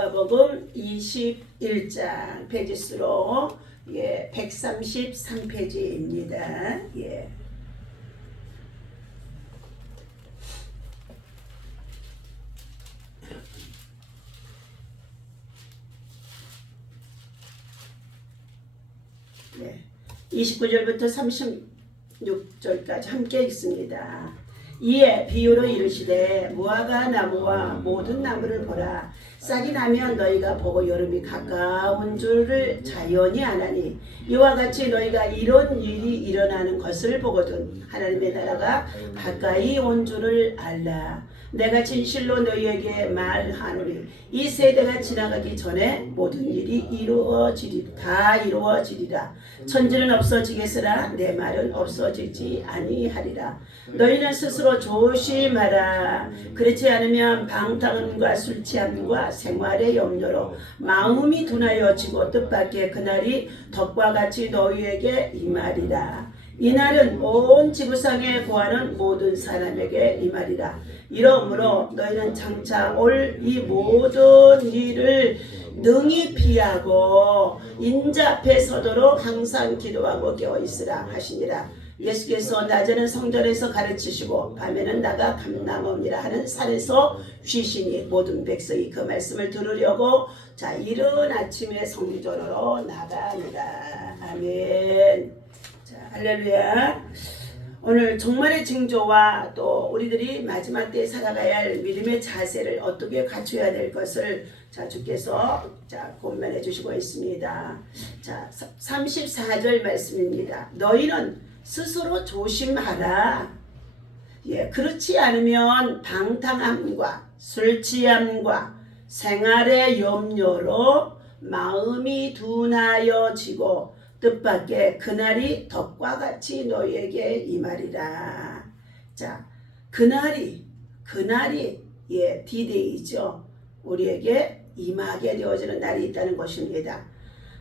누가복음 21장 페이지수로 133페이지입니다. 네. 29절부터 36절까지 함께 읽습니다. 이에 비유로 이르시되 무화과 나무와 모든 나무를 보라. 싹이 나면 너희가 보고 여름이 가까운 줄을 자연히 아나니 이와 같이 너희가 이런 일이 일어나는 것을 보거든 하나님의 나라가 가까이 온 줄을 알라. 내가 진실로 너희에게 말하노니 이 세대가 지나가기 전에 모든 일이 다 이루어지리라. 천지는 없어지겠으나 내 말은 없어지지 아니하리라. 너희는 스스로 조심하라. 그렇지 않으면 방탕함과 술 취함과 생활의 염려로 마음이 둔하여지고 뜻밖의 그날이 덕과 같이 너희에게 임하리라. 이날은 온 지구상에 거하는 모든 사람에게 임하리라. 이러므로 너희는 장차 올 이 모든 일을 능히 피하고 인자 앞에 서도록 항상 기도하고 깨어있으라 하시니라. 예수께서 낮에는 성전에서 가르치시고 밤에는 나가 감람원이라 하는 산에서 쉬시니 모든 백성이 그 말씀을 들으려고 이른 아침에 성전으로 나가니라. 아멘. 할렐루야. 오늘 종말의 징조와 또 우리들이 마지막 때에 살아가야 할 믿음의 자세를 어떻게 갖춰야 될 것을 주께서 권면해 주시고 있습니다. 34절 말씀입니다. 너희는 스스로 조심하라. 그렇지 않으면 방탕함과 술 취함과 생활의 염려로 마음이 둔하여지고 뜻밖의 그날이 덕과 같이 너희에게 임하리라. 그날이 D-Day죠. 우리에게 임하게 되어지는 날이 있다는 것입니다.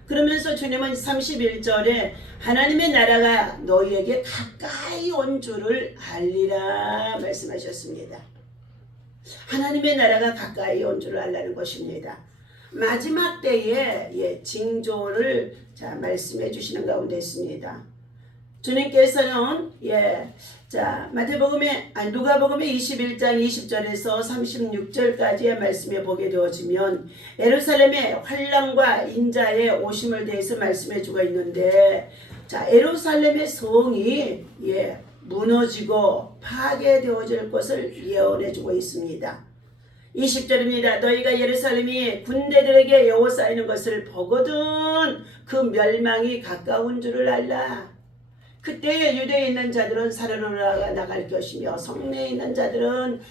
그러면서 주님은 31절에 하나님의 나라가 너희에게 가까이 온 줄을 알리라 말씀하셨습니다. 하나님의 나라가 가까이 온 줄을 알라는 것입니다. 마지막 때에 징조를 말씀해 주시는 가운데 있습니다. 주님께서는 누가복음의 21장 20절에서 36절까지의 말씀에 보게 되어지면 예루살렘의 환난과 인자의 오심을 대해서 말씀해 주고 있는데 예루살렘의 성이 무너지고 파괴되어질 것을 예언해 주고 있습니다. 20절입니다. 너희가 예루살렘이 군대들에게 에워싸이는 것을 보거든 그 멸망이 가까운 줄을 알라. 그때에 유대에 있는 자들은 산으로 나갈 것이며 성내에 있는 자들은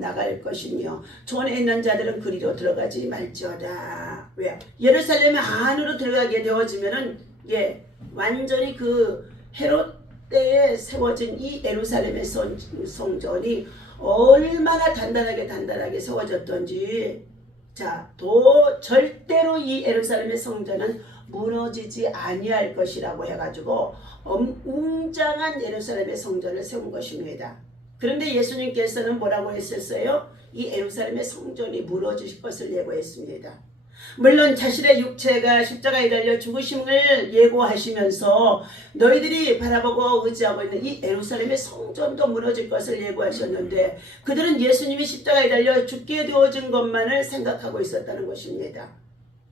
나갈 것이며 존에 있는 자들은 그리로 들어가지 말지어다. 왜? 예루살렘 안으로 들어가게 되어지면은 완전히 그 헤롯 때에 세워진 이 예루살렘의 성전이 얼마나 단단하게 세워졌던지 절대로 이 예루살렘의 성전은 무너지지 아니할 것이라고 해가지고 웅장한 예루살렘의 성전을 세운 것입니다. 그런데 예수님께서는 뭐라고 했었어요? 이 예루살렘의 성전이 무너질 것을 예고했습니다. 물론 자신의 육체가 십자가에 달려 죽으심을 예고하시면서 너희들이 바라보고 의지하고 있는 이 예루살렘의 성전도 무너질 것을 예고하셨는데 그들은 예수님이 십자가에 달려 죽게 되어진 것만을 생각하고 있었다는 것입니다.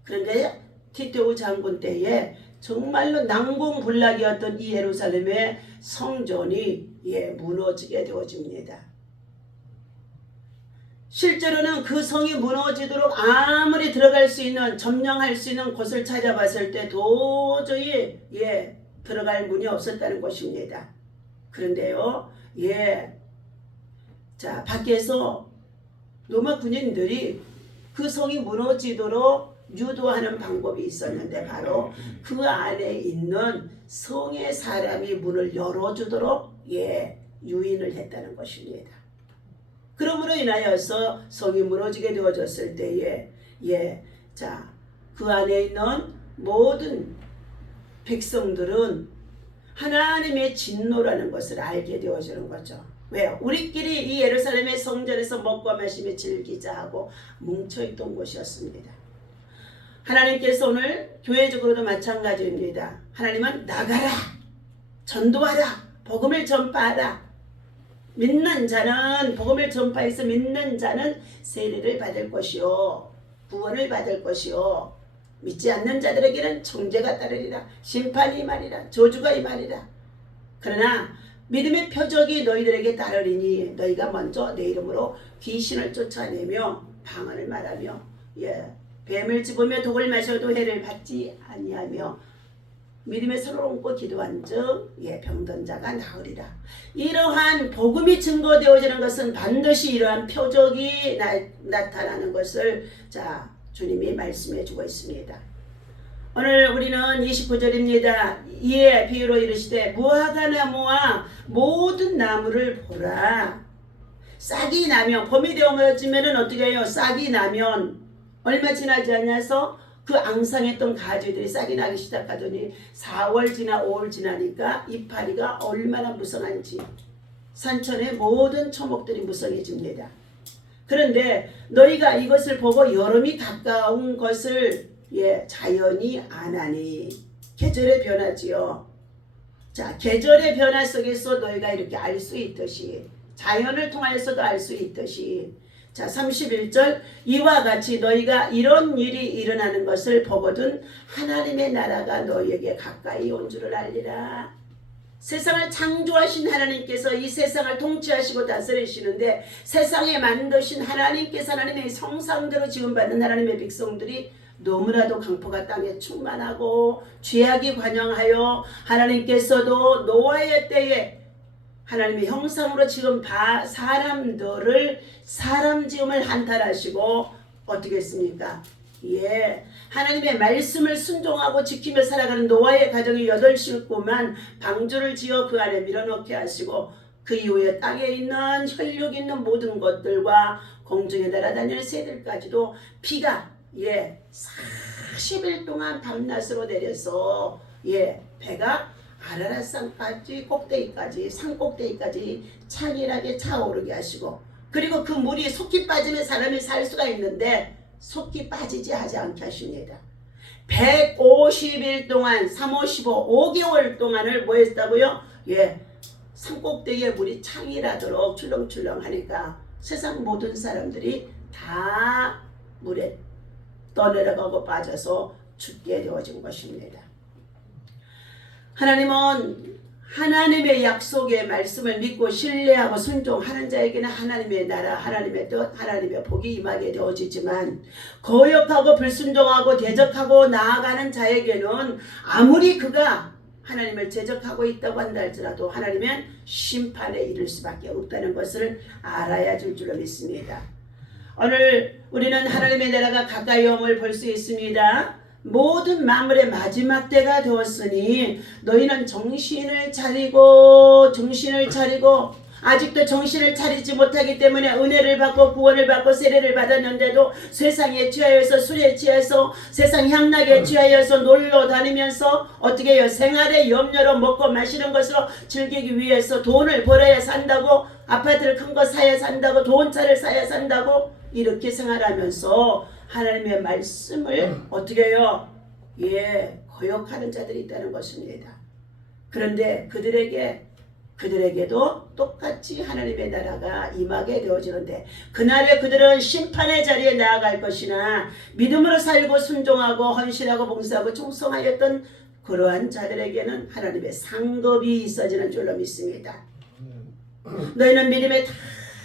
그런데 티토 장군 때에 정말로 난공불락이었던 이 예루살렘의 성전이 무너지게 되어집니다. 실제로는 그 성이 무너지도록 아무리 들어갈 수 있는 점령할 수 있는 곳을 찾아봤을 때 도저히 들어갈 문이 없었다는 것입니다. 그런데요 밖에서 로마 군인들이 그 성이 무너지도록 유도하는 방법이 있었는데 바로 그 안에 있는 성의 사람이 문을 열어주도록 유인을 했다는 것입니다. 그러므로 인하여서 성이 무너지게 되어졌을 때에 그 안에 있는 모든 백성들은 하나님의 진노라는 것을 알게 되어지는 거죠. 왜요? 우리끼리 이 예루살렘의 성전에서 먹고 마시며 즐기자 하고 뭉쳐있던 곳이었습니다. 하나님께서 오늘 교회적으로도 마찬가지입니다. 하나님은 나가라, 전도하라, 복음을 전파하라. 믿는 자는 복음을 전파해서 믿는 자는 세례를 받을 것이요 구원을 받을 것이요 믿지 않는 자들에게는 정죄가 따르리라. 심판이 임하리라. 저주가 임하리라. 그러나 믿음의 표적이 너희들에게 따르리니 너희가 먼저 내 이름으로 귀신을 쫓아내며 방언을 말하며 뱀을 집으며 독을 마셔도 해를 받지 아니하며 믿음의 손을 얹고 기도한즉 병든 자가 나으리라. 이러한 복음이 증거되어지는 것은 반드시 이러한 표적이 나타나는 것을 주님이 말씀해 주고 있습니다. 오늘 우리는 29절입니다. 이에 비유로 이르시되 무화과 나무와 모든 나무를 보라. 싹이 나면 봄이 되어지면은 어떻게 해요? 싹이 나면 얼마 지나지 않아서 그 앙상했던 가지들이 싹이 나기 시작하더니 4월 지나 5월 지나니까 이파리가 얼마나 무성한지 산천의 모든 초목들이 무성해집니다. 그런데 너희가 이것을 보고 여름이 가까운 것을 자연이 아나니 계절의 변화지요. 계절의 변화 속에서 너희가 이렇게 알 수 있듯이 자연을 통하여서도 알 수 있듯이 31절 이와 같이 너희가 이런 일이 일어나는 것을 보거든 하나님의 나라가 너희에게 가까이 온 줄을 알리라. 세상을 창조하신 하나님께서 이 세상을 통치하시고 다스리시는데 세상에 만드신 하나님께서 하나님의 성상대로 지음받은 하나님의 백성들이 너무나도 강포가 땅에 충만하고 죄악이 관영하여 하나님께서도 노아의 때에 하나님의 형상으로 지금 사람들을 사람 지음을 한탄하시고 어떻게 했습니까? 하나님의 말씀을 순종하고 지키며 살아가는 노아의 가정이 8식구만 방주를 지어 그 안에 밀어넣게 하시고 그 이후에 땅에 있는 혈육 있는 모든 것들과 공중에 날아다니는 새들까지도 비가 40일 동안 밤낮으로 내려서 배가 아라랏산까지 꼭대기까지 산 꼭대기까지 창일하게 차오르게 하시고 그리고 그 물이 속히 빠지면 사람이 살 수가 있는데 속히 빠지지 하지 않게 하십니다. 150일 동안 355 5개월 동안을 뭐 했다고요? 산 꼭대기에 물이 창일하도록 출렁출렁 하니까 세상 모든 사람들이 다 물에 떠내려가고 빠져서 죽게 되어진 것입니다. 하나님은 하나님의 약속의 말씀을 믿고 신뢰하고 순종하는 자에게는 하나님의 나라, 하나님의 뜻, 하나님의 복이 임하게 되어지지만 거역하고 불순종하고 대적하고 나아가는 자에게는 아무리 그가 하나님을 대적하고 있다고 한다 할지라도 하나님은 심판에 이를 수밖에 없다는 것을 알아야 줄 줄로 믿습니다. 오늘 우리는 하나님의 나라가 가까이 옴을 볼 수 있습니다. 모든 만물의 마지막 때가 되었으니 너희는 정신을 차리고 아직도 정신을 차리지 못하기 때문에 은혜를 받고 구원을 받고 세례를 받았는데도 세상에 취하여서 술에 취해서 세상 향락에 취하여서 놀러 다니면서 어떻게 해요? 생활의 염려로 먹고 마시는 것으로 즐기기 위해서 돈을 벌어야 산다고 아파트를 큰 거 사야 산다고 좋은 차를 사야 산다고 이렇게 생활하면서 하나님의 말씀을 어떻게 해요? 거역하는 자들이 있다는 것입니다. 그런데 그들에게도 똑같이 하나님의 나라가 임하게 되어지는데 그날에 그들은 심판의 자리에 나아갈 것이나 믿음으로 살고 순종하고 헌신하고 봉사하고 충성하였던 그러한 자들에게는 하나님의 상급이 있어지는 줄로 믿습니다. 너희는 믿음의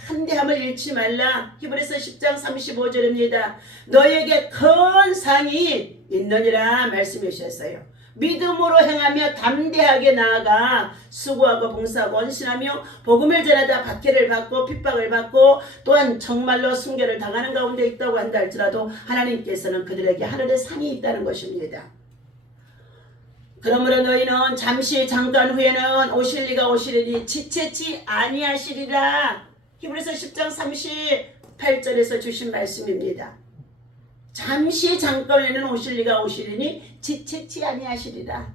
담대함을 잃지 말라. 히브리서 10장 35절입니다. 너에게 큰 상이 있느니라 말씀해 주셨어요. 믿음으로 행하며 담대하게 나아가 수고하고 봉사하고 헌신하며 복음을 전하다 박해를 받고 핍박을 받고 또한 정말로 순교를 당하는 가운데 있다고 한다 할지라도 하나님께서는 그들에게 하늘의 상이 있다는 것입니다. 그러므로 너희는 잠깐 후에는 오실리가 오시리니 지체치 아니하시리라. 히브리서 10장 38절에서 주신 말씀입니다. 잠깐에는 오실리가 오시리니 지체치 아니하시리라.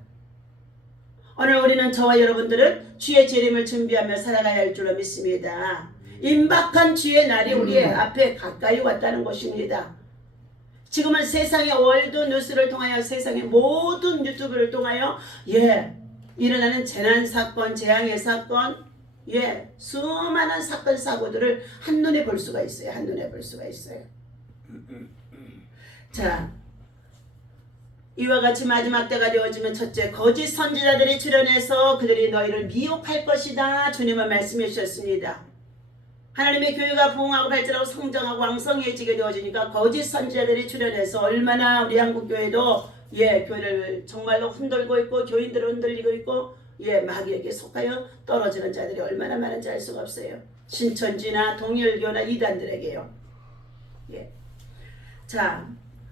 오늘 우리는 저와 여러분들은 주의 재림을 준비하며 살아가야 할 줄로 믿습니다. 임박한 주의 날이 우리의 앞에 가까이 왔다는 것입니다. 지금은 세상의 월드 뉴스를 통하여 세상의 모든 유튜브를 통하여 일어나는 재난 사건, 재앙의 사건, 수많은 사건 사고들을 한눈에 볼 수가 있어요. 한눈에 볼 수가 있어요. 자, 이와 같이 마지막 때가 되어지면 첫째, 거짓 선지자들이 출현해서 그들이 너희를 미혹할 것이다. 주님은 말씀해 주셨습니다. 하나님의 교회가 부흥하고 발전하고 성장하고 왕성해지게 되어지니까 거짓 선지자들이 출현해서 얼마나 우리 한국교회도 교회를 정말로 흔들고 있고 교인들을 흔들리고 있고 마귀에게 속하여 떨어지는 자들이 얼마나 많은지 알 수가 없어요. 신천지나 동일교나 이단들에게요. 자,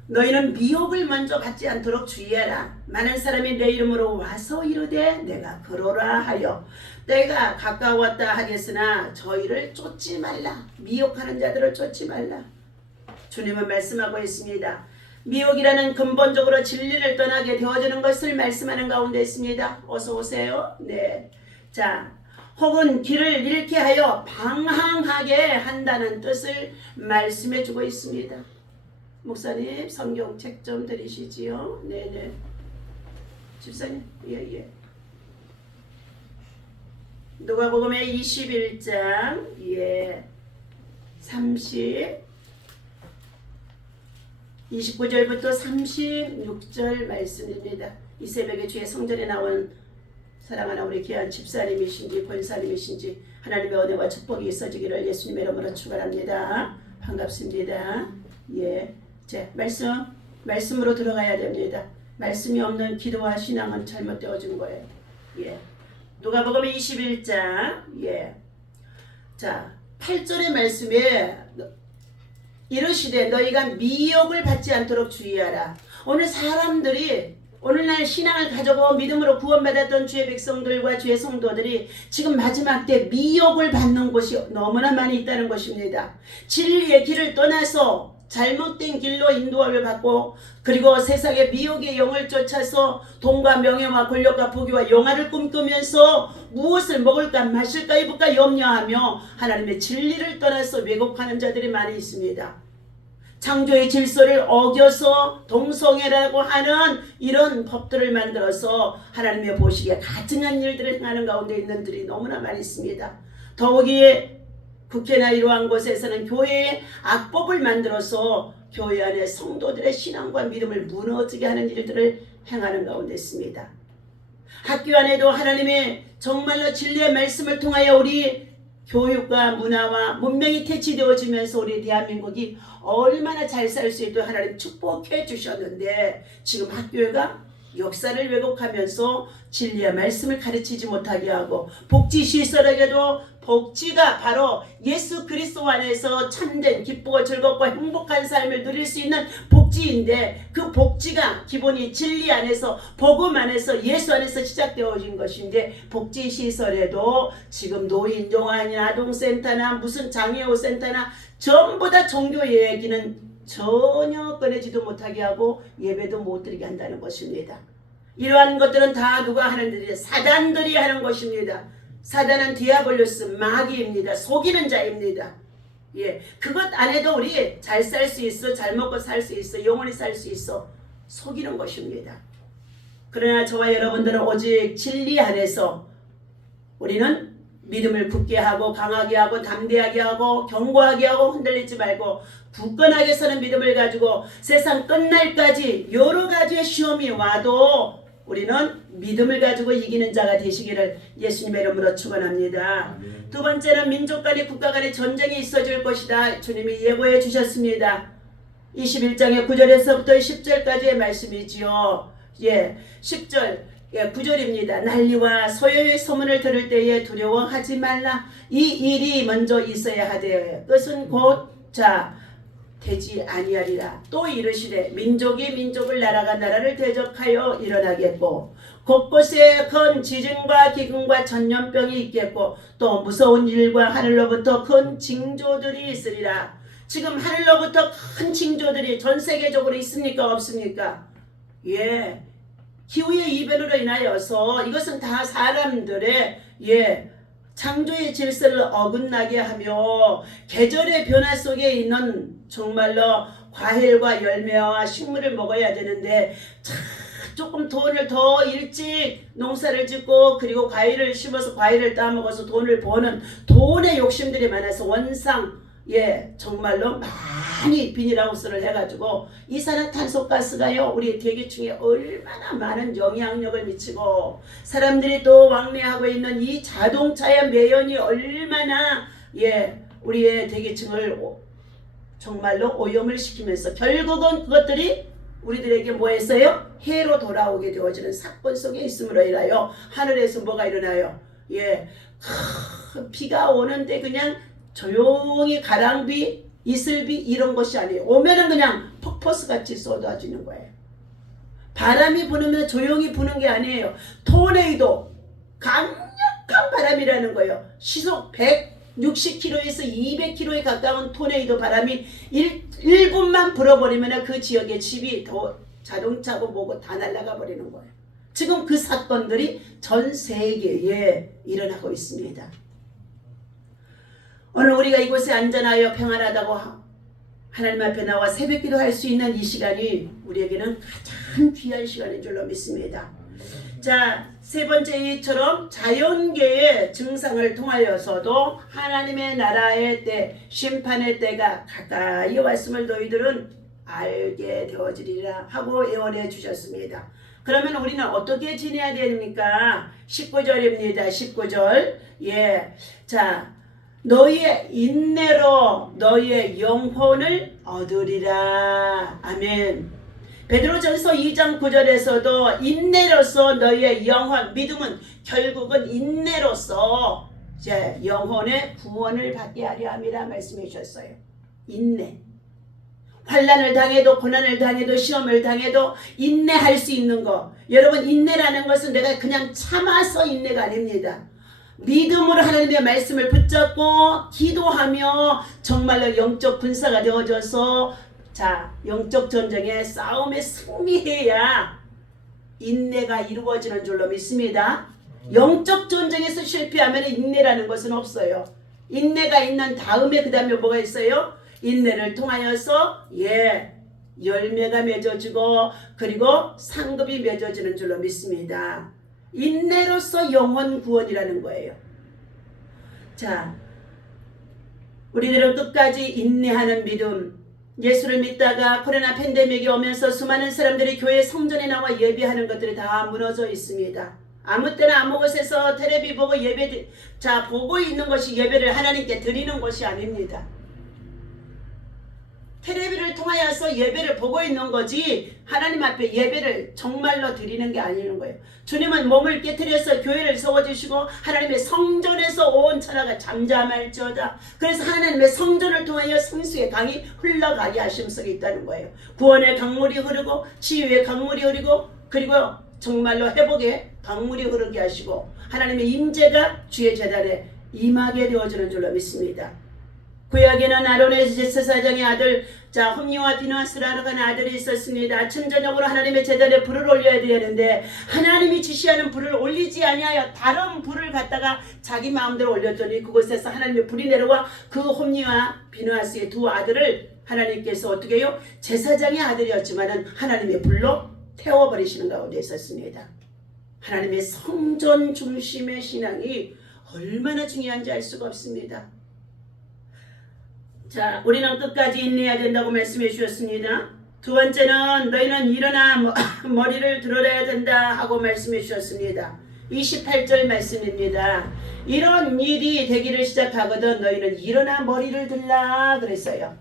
너희는 미혹을 먼저 받지 않도록 주의하라. 많은 사람이 내 이름으로 와서 이르되 내가 그러라 하여 때가 가까웠다 하겠으나 저희를 쫓지 말라. 미혹하는 자들을 쫓지 말라. 주님은 말씀하고 있습니다. 미혹이라는 근본적으로 진리를 떠나게 되어지는 것을 말씀하는 가운데 있습니다. 어서 오세요. 네. 자, 혹은 길을 잃게 하여 방황하게 한다는 뜻을 말씀해 주고 있습니다. 목사님 성경책 좀 드리시지요. 네네. 집사님. 예. 누가복음의 21장 29절부터 36절 말씀입니다. 이 새벽에 주의 성전에 나온 사랑하는 우리 귀한 집사님이신지 권사님이신지 하나님의 은혜와 축복이 있어지기를 예수님의 이름으로 축원합니다. 반갑습니다. 제 말씀으로 들어가야 됩니다. 말씀이 없는 기도와 신앙은 잘못되어진 거예요. 누가복음 21장 자 8절의 말씀에 이르시되 너희가 미혹을 받지 않도록 주의하라. 오늘 사람들이 오늘날 신앙을 가지고 믿음으로 구원받았던 주의 백성들과 주의 성도들이 지금 마지막 때 미혹을 받는 곳이 너무나 많이 있다는 것입니다. 진리의 길을 떠나서 잘못된 길로 인도함을 받고 그리고 세상의 미혹의 영을 쫓아서 돈과 명예와 권력과 부귀와 영화를 꿈꾸면서 무엇을 먹을까 마실까 입을까 염려하며 하나님의 진리를 떠나서 왜곡하는 자들이 많이 있습니다. 창조의 질서를 어겨서 동성애라고 하는 이런 법들을 만들어서 하나님의 보시기에 가증한 일들을 행하는 가운데 있는 들이 너무나 많이 있습니다. 더욱이 국회나 이러한 곳에서는 교회의 악법을 만들어서 교회 안에 성도들의 신앙과 믿음을 무너지게 하는 일들을 행하는 가운데 있습니다. 학교 안에도 하나님의 정말로 진리의 말씀을 통하여 우리 교육과 문화와 문명이 퇴치되어지면서 우리 대한민국이 얼마나 잘 살 수 있도록 하나님 축복해 주셨는데 지금 학교가 역사를 왜곡하면서 진리의 말씀을 가르치지 못하게 하고 복지시설에게도 복지가 바로 예수 그리스도 안에서 참된 기쁘고 즐겁고 행복한 삶을 누릴 수 있는 복지인데 그 복지가 기본이 진리 안에서 복음 안에서 예수 안에서 시작되어진 것인데 복지시설에도 지금 노인종합이나 아동센터나 무슨 장애우센터나 전부 다 종교 얘기는 전혀 꺼내지도 못하게 하고 예배도 못 드리게 한다는 것입니다. 이러한 것들은 다 누가 하는 일이에요? 사단들이 하는 것입니다. 사단은 디아블로스 마귀입니다. 속이는 자입니다. 그것 안에도 우리 잘 살 수 있어, 잘 먹고 살 수 있어, 영원히 살 수 있어 속이는 것입니다. 그러나 저와 여러분들은 오직 진리 안에서 우리는 믿음을 굳게 하고 강하게 하고 담대하게 하고 견고하게 하고 흔들리지 말고 굳건하게 서는 믿음을 가지고 세상 끝날까지 여러 가지의 시험이 와도 우리는 믿음을 가지고 이기는 자가 되시기를 예수님의 이름으로 축원합니다. 두 번째는 민족 간의 국가 간의 전쟁이 있어질 것이다. 주님이 예고해 주셨습니다. 21장의 9절에서부터 10절까지의 말씀이지요. 10절 9절입니다. 난리와 소요의 소문을 들을 때에 두려워하지 말라. 이 일이 먼저 있어야 하되 끝은 곧 되지 아니하리라. 또 이르시되 민족이 민족을 나라가 나라를 대적하여 일어나겠고 곳곳에 큰 지진과 기근과 전염병이 있겠고 또 무서운 일과 하늘로부터 큰 징조들이 있으리라. 지금 하늘로부터 큰 징조들이 전 세계적으로 있습니까 없습니까? 기후의 이변으로 인하여서 이것은 다 사람들의 창조의 질서를 어긋나게 하며 계절의 변화 속에 있는 정말로 과일과 열매와 식물을 먹어야 되는데 조금 돈을 더 일찍 농사를 짓고 그리고 과일을 심어서 과일을 따먹어서 돈을 버는 돈의 욕심들이 많아서 원상 정말로 많이 비닐하우스를 해가지고 이산화탄소가스가요 우리 대기층에 얼마나 많은 영향력을 미치고 사람들이 또 왕래하고 있는 이 자동차의 매연이 얼마나 우리의 대기층을 정말로 오염을 시키면서 결국은 그것들이 우리들에게 뭐 했어요? 해로 돌아오게 되어지는 사건 속에 있음으로 인하여 하늘에서 뭐가 일어나요? 비가 오는데 그냥 조용히 가랑비, 이슬비 이런 것이 아니에요. 오면은 그냥 폭포수같이 쏟아지는 거예요. 바람이 부으면 조용히 부는 게 아니에요. 토네이도, 강력한 바람이라는 거예요. 시속 160km에서 200km에 가까운 토네이도 바람이 1분만 불어버리면 그 지역의 집이 더 자동차고 뭐고 다 날아가 버리는 거예요. 지금 그 사건들이 전 세계에 일어나고 있습니다. 오늘 우리가 이곳에 안전하여 평안하다고 하나님 앞에 나와 새벽기도 할 수 있는 이 시간이 우리에게는 가장 귀한 시간인 줄로 믿습니다. 자, 세 번째 이처럼 자연계의 증상을 통하여서도 하나님의 나라의 때, 심판의 때가 가까이 왔음을 너희들은 알게 되어지리라 하고 예언해 주셨습니다. 그러면 우리는 어떻게 지내야 됩니까? 19절입니다. 19절. 자, 너희의 인내로 너희의 영혼을 얻으리라. 아멘. 베드로전서 2장 9절에서도 인내로서 너희의 영혼, 믿음은 결국은 인내로서 이제 영혼의 구원을 받게 하려 함이라 말씀해 주셨어요. 인내. 환난을 당해도 고난을 당해도 시험을 당해도 인내할 수 있는 거. 여러분, 인내라는 것은 내가 그냥 참아서 인내가 아닙니다. 믿음으로 하나님의 말씀을 붙잡고 기도하며 정말로 영적 군사가 되어져서 영적 전쟁의 싸움에 승리해야 인내가 이루어지는 줄로 믿습니다. 영적 전쟁에서 실패하면 인내라는 것은 없어요. 인내가 있는 다음에 그 다음에 뭐가 있어요? 인내를 통하여서 열매가 맺어지고 그리고 상급이 맺어지는 줄로 믿습니다. 인내로서 영혼 구원이라는 거예요. 자, 우리들은 끝까지 인내하는 믿음, 예수를 믿다가 코로나 팬데믹이 오면서 수많은 사람들이 교회 성전에 나와 예배하는 것들이 다 무너져 있습니다. 아무 때나 아무 곳에서 텔레비 보고 보고 있는 것이 예배를 하나님께 드리는 것이 아닙니다. 텔레비를 통하여서 예배를 보고 있는 거지 하나님 앞에 예배를 정말로 드리는 게 아니는 거예요. 주님은 몸을 깨트려서 교회를 세워주시고 하나님의 성전에서 온 천하가 잠잠할지어다. 그래서 하나님의 성전을 통하여 생수의 강이 흘러가게 하심 속에 있다는 거예요. 구원의 강물이 흐르고 치유의 강물이 흐르고 그리고 정말로 회복의 강물이 흐르게 하시고 하나님의 임재가 주의 제단에 임하게 되어지는 줄로 믿습니다. 구약에는 아론의 제사장의 아들 홈리와 비누아스라는 아들이 있었습니다. 아침 저녁으로 하나님의 제단에 불을 올려야 되는데 하나님이 지시하는 불을 올리지 아니하여 다른 불을 갖다가 자기 마음대로 올렸더니 그곳에서 하나님의 불이 내려와 그 홈리와 비누아스의 두 아들을 하나님께서 어떻게 해요? 제사장의 아들이었지만 하나님의 불로 태워버리시는 가운데 있었습니다. 하나님의 성전 중심의 신앙이 얼마나 중요한지 알 수가 없습니다. 자, 우리는 끝까지 인내해야 된다고 말씀해 주셨습니다. 두 번째는 너희는 일어나 머리를 들어야 된다 하고 말씀해 주셨습니다. 28절 말씀입니다. 이런 일이 되기를 시작하거든 너희는 일어나 머리를 들라 그랬어요.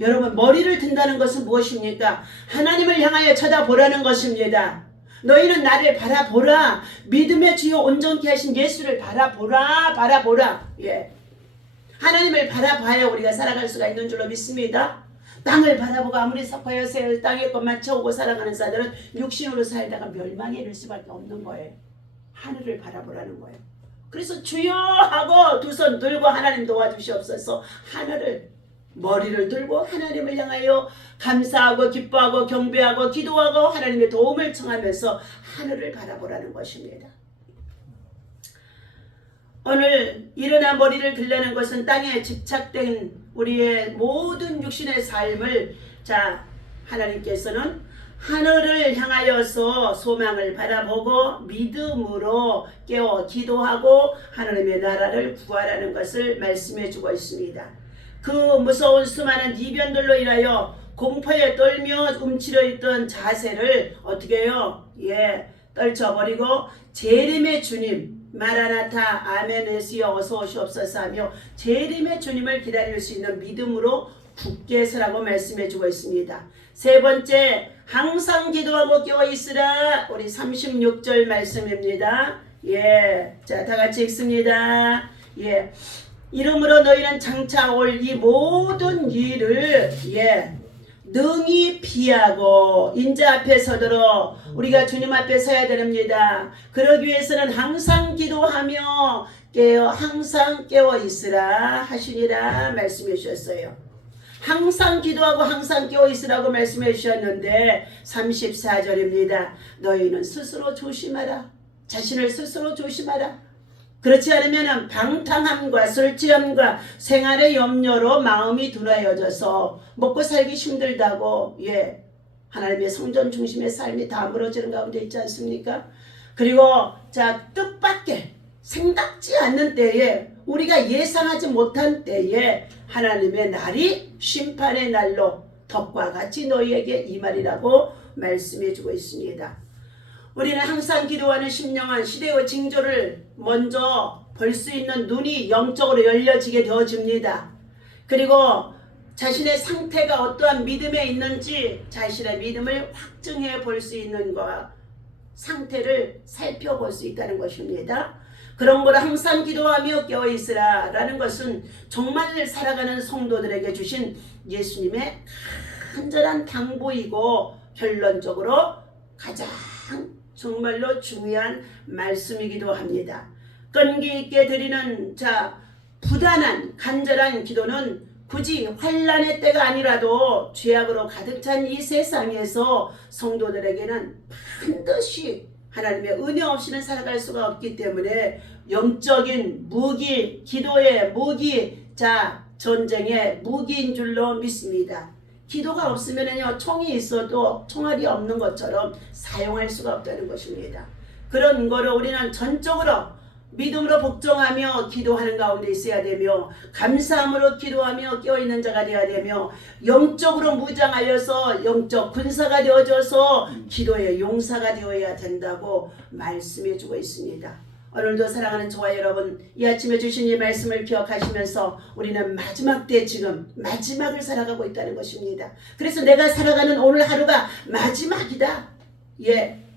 여러분, 머리를 든다는 것은 무엇입니까? 하나님을 향하여 쳐다보라는 것입니다. 너희는 나를 바라보라. 믿음의 주요 온전케 하신 예수를 바라보라. 하나님을 바라봐야 우리가 살아갈 수가 있는 줄로 믿습니다. 땅을 바라보고 아무리 석화여 새 땅의 것만 채우고 살아가는 자들은 육신으로 살다가 멸망에 이를 수밖에 없는 거예요. 하늘을 바라보라는 거예요. 그래서 주여 하고 두 손 들고 하나님 도와주시옵소서 하늘을 머리를 들고 하나님을 향하여 감사하고 기뻐하고 경배하고 기도하고 하나님의 도움을 청하면서 하늘을 바라보라는 것입니다. 오늘 일어나 머리를 들라는 것은 땅에 집착된 우리의 모든 육신의 삶을 하나님께서는 하늘을 향하여서 소망을 바라보고 믿음으로 깨어 기도하고 하나님의 나라를 구하라는 것을 말씀해 주고 있습니다. 그 무서운 수많은 이변들로 인하여 공포에 떨며 움츠려 있던 자세를 어떻게 해요? 떨쳐버리고 재림의 주님 마라나타 아멘 에시여 어서 오시옵소서 하며 재림의 주님을 기다릴 수 있는 믿음으로 굳게 서라고 말씀해 주고 있습니다. 세 번째, 항상 기도하고 깨어 있으라. 우리 36절 말씀입니다. 다 같이 읽습니다. 이러므로 너희는 장차 올 이 모든 일을 능히 피하고 인자 앞에 서도록 우리가 주님 앞에 서야 됩니다. 그러기 위해서는 항상 기도하며 항상 깨어 있으라 하시니라 말씀해 주셨어요. 항상 기도하고 항상 깨어 있으라고 말씀해 주셨는데 34절입니다. 너희는 스스로 조심하라. 자신을 스스로 조심하라. 그렇지 않으면 방탕함과 술 취함과 생활의 염려로 마음이 둔하여져서 먹고 살기 힘들다고 하나님의 성전 중심의 삶이 다 무너지는 가운데 있지 않습니까? 그리고 뜻밖의 생각지 않는 때에 우리가 예상하지 못한 때에 하나님의 날이 심판의 날로 덕과 같이 너희에게 임하리라고 말씀해 주고 있습니다. 우리는 항상 기도하는 심령은 시대의 징조를 먼저 볼 수 있는 눈이 영적으로 열려지게 되어집니다. 그리고 자신의 상태가 어떠한 믿음에 있는지 자신의 믿음을 확증해 볼 수 있는 것, 상태를 살펴볼 수 있다는 것입니다. 그런 걸 항상 기도하며 깨어있으라 라는 것은 정말 살아가는 성도들에게 주신 예수님의 간절한 당부이고 결론적으로 가장 정말로 중요한 말씀이기도 합니다. 끈기 있게 드리는 부단한 간절한 기도는 굳이 환난의 때가 아니라도 죄악으로 가득 찬 이 세상에서 성도들에게는 반드시 하나님의 은혜 없이는 살아갈 수가 없기 때문에 영적인 무기, 기도의 무기, 전쟁의 무기인 줄로 믿습니다. 기도가 없으면요 총이 있어도 총알이 없는 것처럼 사용할 수가 없다는 것입니다. 그런 거를 우리는 전적으로 믿음으로 복종하며 기도하는 가운데 있어야 되며 감사함으로 기도하며 깨어있는 자가 되어야 되며 영적으로 무장하여서 영적 군사가 되어져서 기도의 용사가 되어야 된다고 말씀해 주고 있습니다. 오늘도 사랑하는 저와 여러분, 이 아침에 주신 이 말씀을 기억하시면서 우리는 마지막 때 지금 마지막을 살아가고 있다는 것입니다. 그래서 내가 살아가는 오늘 하루가 마지막이다.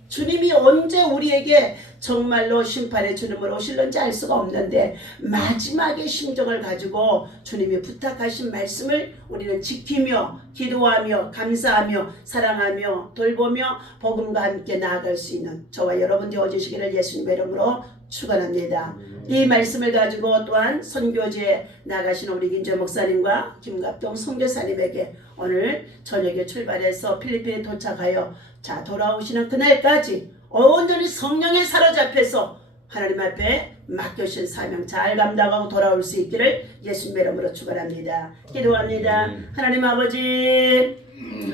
주님이 언제 우리에게 정말로 심판의 주님으로 오실는지 알 수가 없는데 마지막의 심정을 가지고 주님이 부탁하신 말씀을 우리는 지키며 기도하며 감사하며 사랑하며 돌보며 복음과 함께 나아갈 수 있는 저와 여러분 되어주시기를 예수님의 이름으로 축원합니다. 이 말씀을 가지고 또한 선교지에 나가신 우리 김재 목사님과 김갑동 선교사님에게 오늘 저녁에 출발해서 필리핀에 도착하여 돌아오시는 그날까지 온전히 성령에 사로잡혀서 하나님 앞에 맡겨주신 사명 잘 감당하고 돌아올 수 있기를 예수님의 이름으로 축원합니다. 기도합니다. 하나님 아버지,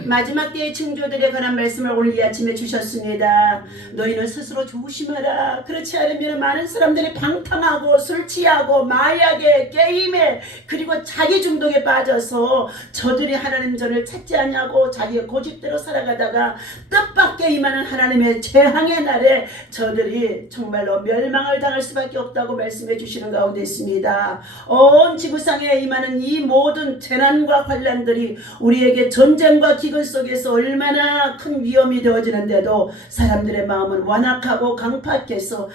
마지막 때의 징조들에 관한 말씀을 오늘 이 아침에 주셨습니다. 너희는 스스로 조심하라. 그렇지 않으면 많은 사람들이 방탕하고 술 취하고 마약에 게임에 그리고 자기 중독에 빠져서 저들이 하나님 전을 찾지 않냐고 자기의 고집대로 살아가다가 뜻밖의 임하는 하나님의 재앙의 날에 저들이 정말로 멸망을 당할 수밖에 없다고 말씀해 주시는 가운데 있습니다. 온 지구상에 임하는 이 모든 재난과 환난들이 우리에게 전쟁 전쟁과 기근 속에서 얼마나 큰 위험이 되어지는데도 사람들의 마음은 완악하고 강팍해서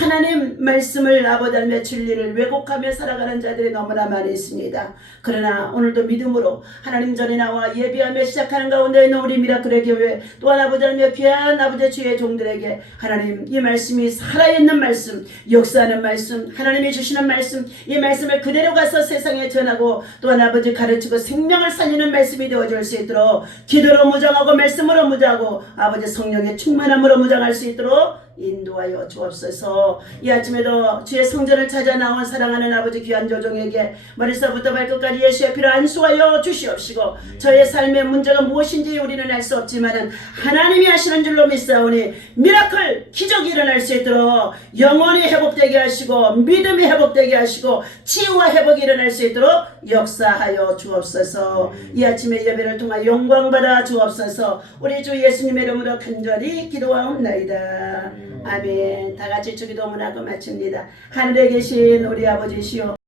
하나님 말씀을 아버지 하나님의 진리를 왜곡하며 살아가는 자들이 너무나 많이 있습니다. 그러나 오늘도 믿음으로 하나님 전에 나와 예비하며 시작하는 가운데 있는 우리 미라클의 교회 또한 아버지 하나님의 귀한 아버지 주의 종들에게 하나님 이 말씀이 살아있는 말씀, 역사하는 말씀, 하나님이 주시는 말씀, 이 말씀을 그대로 가서 세상에 전하고 또한 아버지 가르치고 생명을 살리는 말씀이 되어줄 수 있도록 기도로 무장하고 말씀으로 무장하고 아버지 성령의 충만함으로 무장할 수 있도록 인도하여 주옵소서. 이 아침에도 주의 성전을 찾아 나온 사랑하는 아버지 귀한 조종에게 머리서부터 발끝까지 예수의 피로 안수하여 주시옵시고 저의 삶의 문제가 무엇인지 우리는 알 수 없지만 하나님이 하시는 줄로 믿사오니 미라클 기적이 일어날 수 있도록 영혼이 회복되게 하시고 믿음이 회복되게 하시고 치유와 회복이 일어날 수 있도록 역사하여 주옵소서. 이 아침의 예배를 통하여 영광받아 주옵소서. 우리 주 예수님의 이름으로 간절히 기도하옵나이다. 아멘. 다 같이 주기도 문하고 마칩니다. 하늘에 계신 우리 아버지시여